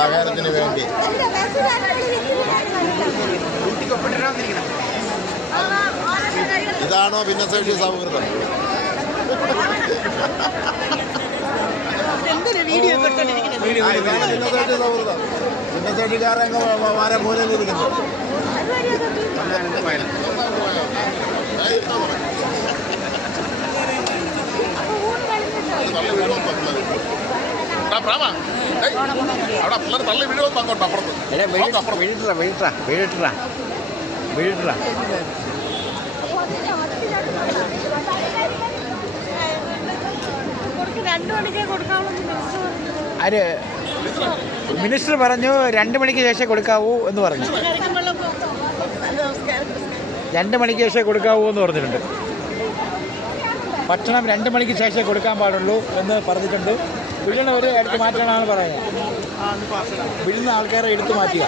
ആഹാരത്തിന് വേണ്ടി. ഇതാണോ ഭിന്നശേഷി സൗഹൃദം? ഭിന്നശേഷി സൗഹൃദം. ഭിന്നശേഷിക്കാരെ വാരം പോലെ ഇരിക്കുന്നു. അവിടെ പിള്ളേർ തള്ളി വീഴുമെന്ന് അങ്ങോട്ട് അപ്പുറത്ത് വീഴിട്ടാ ആര് മിനിസ്റ്റർ പറഞ്ഞു 2 മണിക്ക് ശേഷം കൊടുക്കാവൂ എന്ന് പറഞ്ഞു. 2 മണിക്ക് ശേഷം കൊടുക്കാവൂ എന്ന് പറഞ്ഞിട്ടുണ്ട്. ഭക്ഷണം 2 മണിക്ക് ശേഷം കൊടുക്കാൻ പാടുള്ളൂ എന്ന് പറഞ്ഞിട്ടുണ്ട്. വീഴുന്നവർ എടുത്ത് മാറ്റണമെന്നാണ് പറയുന്നത്. വീഴുന്ന ആൾക്കാരെ എടുത്തു മാറ്റുക.